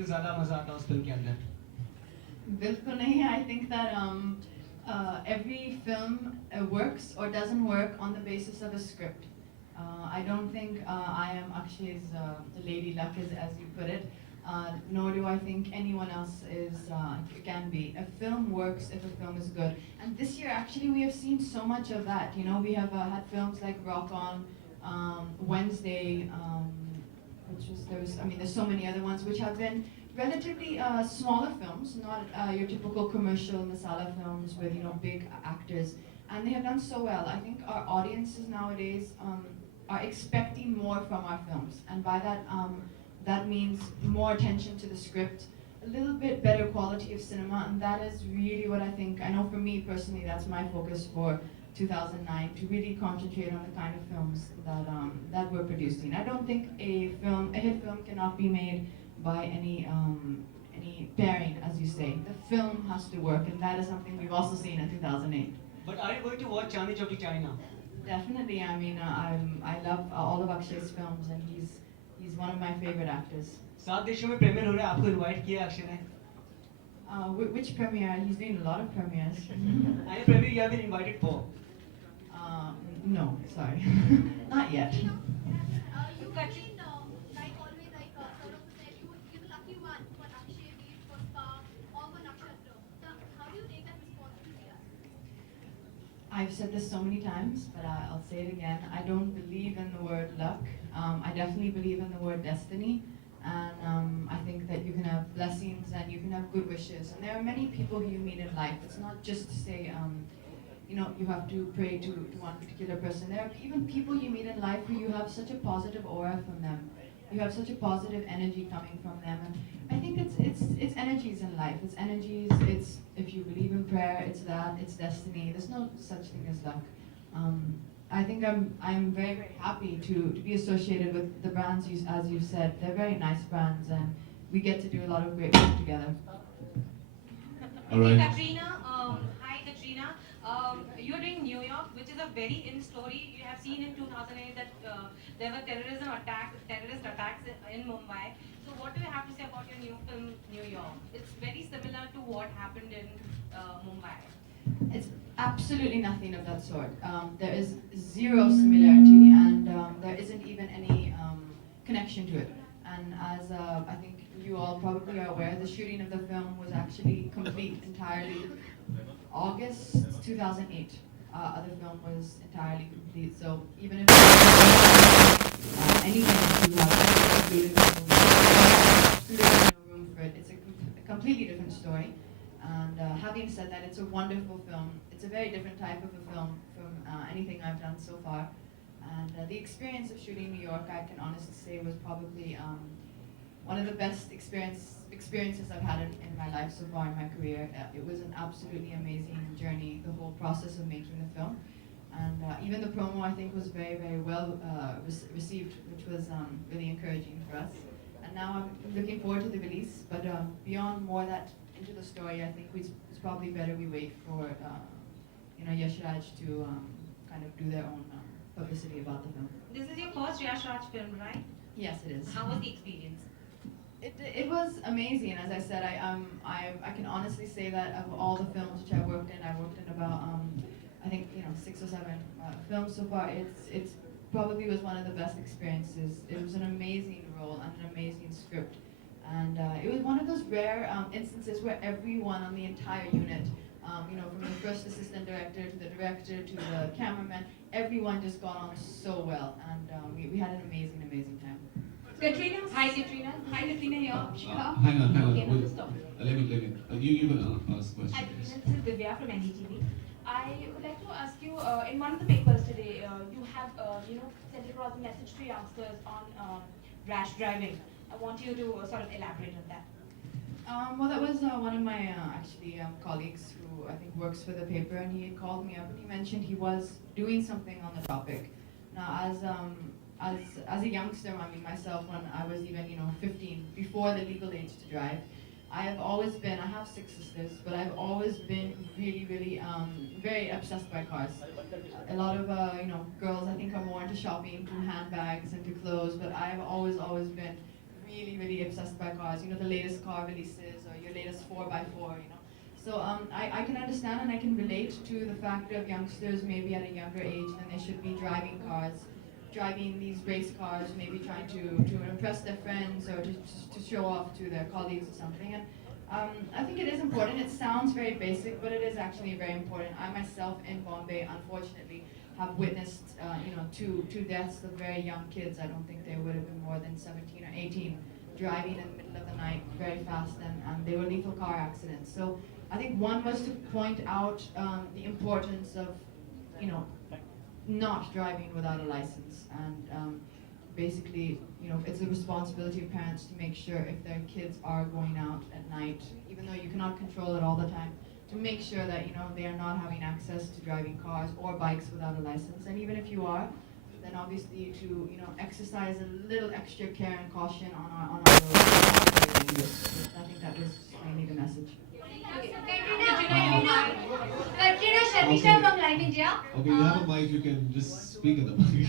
से ज़्यादा मज़ा आता उस फिल्म के अंदर? बिल्कुल नहीं. I think that every film works or doesn't work on the basis of a script. I don't think I am Akshay's lady luck, as you put it. Nor do I think anyone else can be. A film works if a film is good. And this year, actually, we have seen so much of that. You know, we have had films like Rock On, Wednesday, which was I mean, there's so many other ones which have been relatively smaller films, not your typical commercial masala films with big actors, and they have done so well. I think our audiences nowadays are expecting more from our films, and by that that means more attention to the script, a little bit better quality of cinema, and that is really what I think. I know for me personally, that's my focus for 2009, to really concentrate on the kind of films that we're producing. I don't think a hit film cannot be made by any pairing, as you say. The film has to work, and that is something we've also seen in 2008. But are you going to watch Chandni Chowki China? Definitely. I mean, I love all of Akshay's films, and he's one of my favorite actors. 7 देशों में premiere हो रहा है, आपको invite किया है अक्षय ने? Which premiere? He's doing a lot of premieres. Any premiere you have been invited for? No, sorry, not yet. You Katrina, like always, like Saurabh said, you're the lucky one for Akshay, be it for Spark or for Nakshatra. So how do you take that responsibility? I've said this so many times, but I'll say it again. I don't believe in the word luck. I definitely believe in the word destiny. And I think that you can have blessings and you can have good wishes. And there are many people who you meet in life. It's not just to say, you have to pray to one particular person. There are even people you meet in life who you have such a positive aura from them. You have such a positive energy coming from them. And I think it's energies in life. It's energies. It's, if you believe in prayer, it's that. It's destiny. There's no such thing as luck. I think I'm very, very happy to be associated with the brands, as you said. They're very nice brands, and we get to do a lot of great work together. All right. Katrina, hi Katrina. You're doing New York, which is a very in story. You have seen in 2008 that there were terrorist attacks in Mumbai. So what do you have to say about your new film, New York? It's very similar to what happened in Mumbai. It's absolutely nothing of that sort. There is zero similarity, and there isn't even any connection to it. And as I think you all probably are aware, the shooting of the film was actually complete entirely August 2008. The film was entirely complete. So even if anything to have included in no room for it, it's a completely different story. And having said that, it's a wonderful film. It's a very different type of a film from anything I've done so far. And the experience of shooting New York, I can honestly say, was probably one of the best experiences I've had in my life so far in my career. It was an absolutely amazing journey, the whole process of making the film. And even the promo, I think, was very, very well received, which was really encouraging for us. And now I'm looking forward to the release, but beyond more that into the story, I think it's probably better we wait for Yash Raj to kind of do their own publicity about the film. This is your first Yash Raj film, right? Yes, it is. How was the experience? It was amazing. As I said, I can honestly say that of all the films which I worked in about I think 6 or 7 films so far. It's probably was one of the best experiences. It was an amazing role and an amazing script. And it was one of those rare instances where everyone on the entire unit, from the first assistant director to the director to the cameraman, everyone just got on so well. And we had an amazing, amazing time. Katrina, hi Katrina. Hi Katrina here. Shikha. Hang on. Okay, now Wait, stop. let me. You gonna ask questions. Hi, this is Divya from NDTV. I would like to ask you, in one of the papers today, you have, sent across a message to youngsters on rash driving. I want you to sort of elaborate on that. Well, that was one of my colleagues who I think works for the paper, and he had called me up and he mentioned he was doing something on the topic. Now, as a youngster, I mean myself, when I was even 15, before the legal age to drive, I have 6 sisters, but I've always been really, really very obsessed by cars. A lot of girls I think are more into shopping, into handbags, into clothes, but I've always been really, really obsessed by cars. You know, the latest car releases or your latest 4x4. You know, so I can understand and I can relate to the fact of youngsters maybe at a younger age than they should be driving cars, driving these race cars, maybe trying to impress their friends or to show off to their colleagues or something. And I think it is important. It sounds very basic, but it is actually very important. I myself in Bombay, unfortunately, have witnessed two deaths of very young kids. I don't think they would have been more than 17 or 18, driving in the middle of the night very fast, and they were lethal car accidents. So I think one was to point out the importance of, not driving without a license, and basically, it's the responsibility of parents to make sure if their kids are going out at night, even though you cannot control it all the time, to make sure that they are not having access to driving cars or bikes without a license. And even if you are, then obviously to exercise a little extra care and caution on our roads. I think that was mainly the message. Katrina Sharmisha from Live India. Okay, you have a mic, you can just speak at the mic.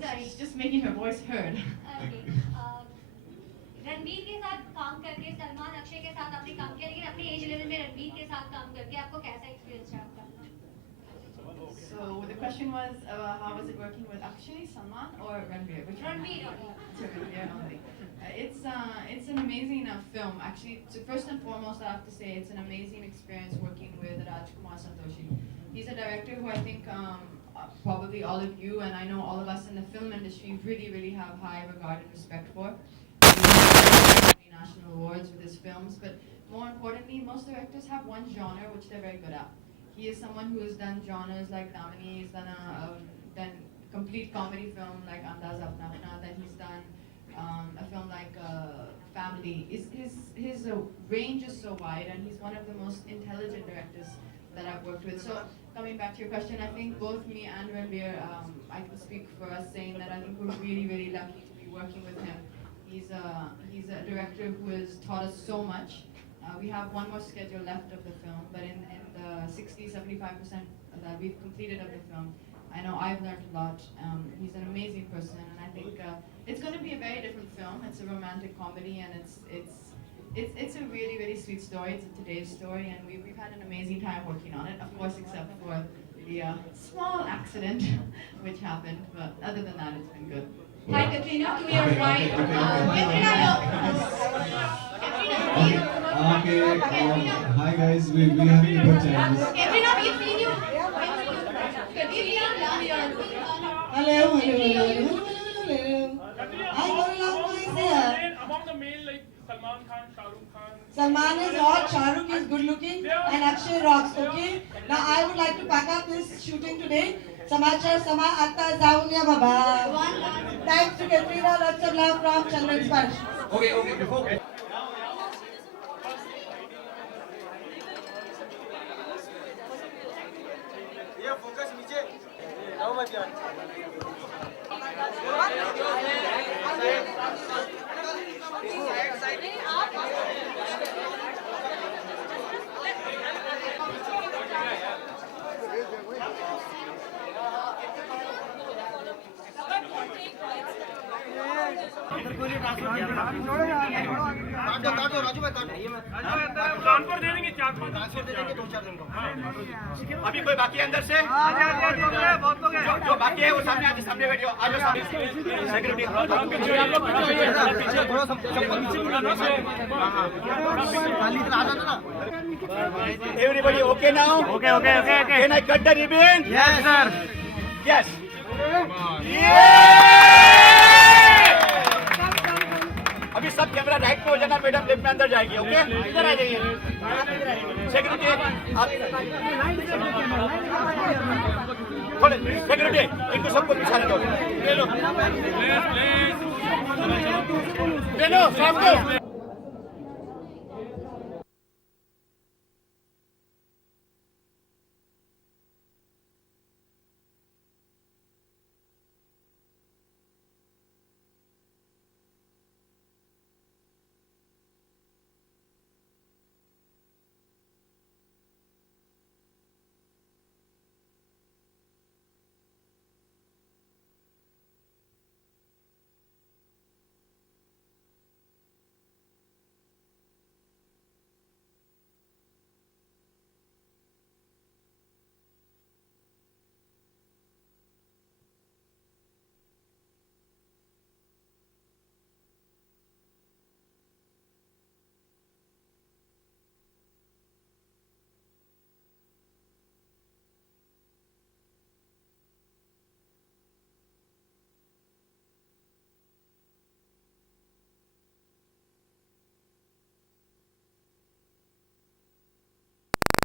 Sorry, she's just making her voice heard. Ranbir के साथ काम करके सलमान अक्षय के साथ आपने काम किया, लेकिन अपने एज लेवल में रणबीर के साथ काम करके आपको कैसा एक्सपीरियंस रहा आपका? So the question was, how was it working with Akshay, Salman, or Ranbir? Which one? Ranbir Ranbir only. It's an amazing film. Actually, so first and foremost, I have to say it's an amazing experience working with Rajkumar Santoshi. He's a director who I think probably all of you and I know all of us in the film industry really, really have high regard and respect for. He won national awards with his films, but more importantly, most directors have one genre which they're very good at. He is someone who has done genres like Damini, he's done a complete comedy film like Andaz Apna Apna, then he's done a film like Family. His range is so wide, and he's one of the most intelligent directors that I've worked with. So coming back to your question, I think both me and Ranbir, I can speak for us saying that I think we're really, really lucky to be working with him. He's a director who has taught us so much. We have one more schedule left of the film, but in the 60-75% that we've completed of the film, I know I've learned a lot. He's an amazing person, and I think it's going to be a very different film. It's a romantic comedy, and it's a really, really sweet story. It's a today's story, and we've had an amazing time working on it. Of course, except for the small accident which happened, but other than that, it's been good. Hi Katrina, to your right. Hi guys, we're having a good time. Katrina, we've seen you. Hello. I got along myself. Among the male, like Salman Khan, Shah Rukh Khan. Salman is hot, Shah Rukh is good looking, and Akshay rocks, okay? Now I would like to pack up this shooting today. Samachar Sama Atta Zaunya Baba. Thanks to Katrina, lots of love from Chandran Sparsh. Okay, before. Focus नीचे. जाओ मत यार. काटो राजू भाई काटो transfer दे देंगे 4-5 transfer दे देंगे 2-4 दिन को अभी कोई बाकी है अंदर से जो बाकी है वो सामने आके सामने बैठो आ जाओ सामने सिक्योरिटी थोड़ा सा पीछे बुलाना खाली इधर आ जाना ना everybody okay now okay can I cut the ribbon yes sir yes अभी सब कैमरा राइट पे हो जाना मैडम लेफ्ट में अंदर जाएगी ओके इधर आ जाइए सिक्योरिटी आप थोड़े सिक्योरिटी इनको सबको पीछा दो ले लो सबको